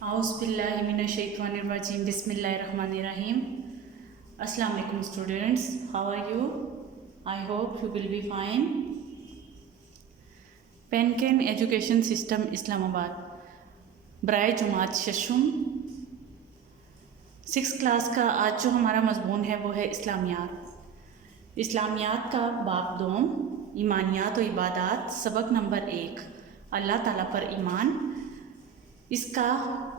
Auzubillahiminash-shaytanir-rajim. Bismillahir-rahmanir-rahim. Assalamu alaikum students. How are you? I hope you will be fine. पेनकेन education system Islamabad बराए जुमात शशुम 6 class का आज जो हमारा मज़मून है वो है इस्लामियात। इस्लामियात का बाब दोम ईमानियात व इबादात सबक नंबर 1 अल्लाह ताला पर ईमान। इसका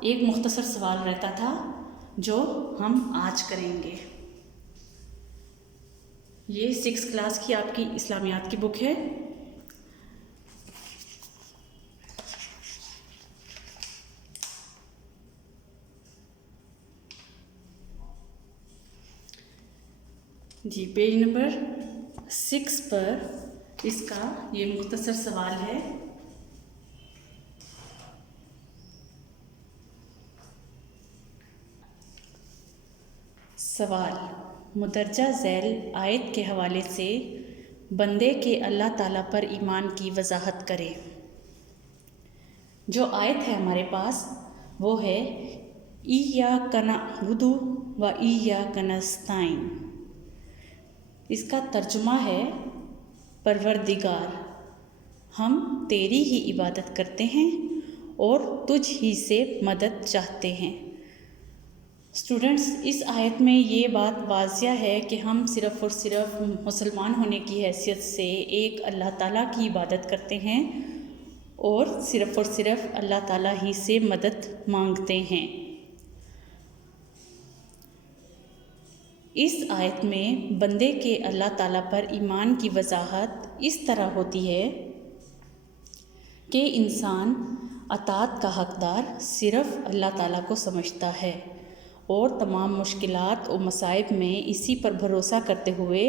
एक मुख्तसर सवाल रहता था जो हम आज करेंगे। ये 6 क्लास की आपकी इस्लामियात की बुक है। जी पेज नंबर 6 पर इसका ये मुख्तसर सवाल है। सवाल मुदर्जा झैल आयत के हवाले से बंदे के अल्लाह ताला पर ईमान की वजाहत करें। जो आयत है हमारे पास वो है इय्याका नअबुदु व इय्याका नस्तईन। इसका तर्जुमा है परवरदिगार हम तेरी ही इबादत करते हैं और तुझ ही से मदद चाहते हैं। स्टूडेंट्स, इस आयत में ये बात वाज़िया है कि हम सिर्फ़ और सिर्फ मुसलमान होने की हैसियत से एक अल्लाह ताला की इबादत करते हैं और सिर्फ़ अल्लाह ताला ही से मदद मांगते हैं। इस आयत में बंदे के अल्लाह ताला पर ईमान की वजाहत इस तरह होती है कि इंसान अताअत का हक़दार सिर्फ़ अल्लाह ताला को समझता है और तमाम मुश्किलात और मसाइब में इसी पर भरोसा करते हुए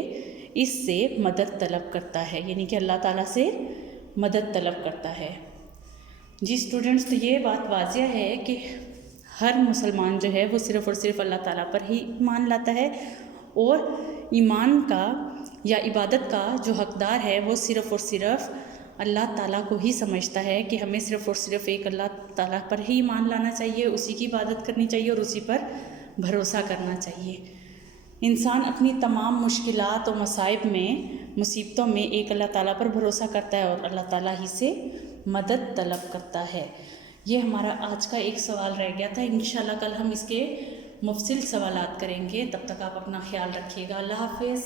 इससे मदद तलब करता है, यानी कि अल्लाह ताला से मदद तलब करता है। जी स्टूडेंट्स, तो ये बात वाज़िया है कि हर मुसलमान जो है वो सिर्फ़ और सिर्फ अल्लाह ताला पर ही ईमान लाता है और ईमान का या इबादत का जो हक़दार है वो सिर्फ़ और सिर्फ अल्लाह ताला को ही समझता है कि हमें सिर्फ़ और सिर्फ एक अल्लाह ताला पर ही ईमान लाना चाहिए, उसी की इबादत करनी चाहिए और उसी पर भरोसा करना चाहिए। इंसान अपनी तमाम मुश्किलात और मसाइब में मुसीबतों में एक अल्लाह ताला पर भरोसा करता है और अल्लाह ताला ही से मदद तलब करता है। ये हमारा आज का एक सवाल रह गया था। इंशाल्लाह कल हम इसके मुफसिल सवालात करेंगे। तब तक आप अपना ख्याल रखिएगा। अल्लाह हाफ़िज़।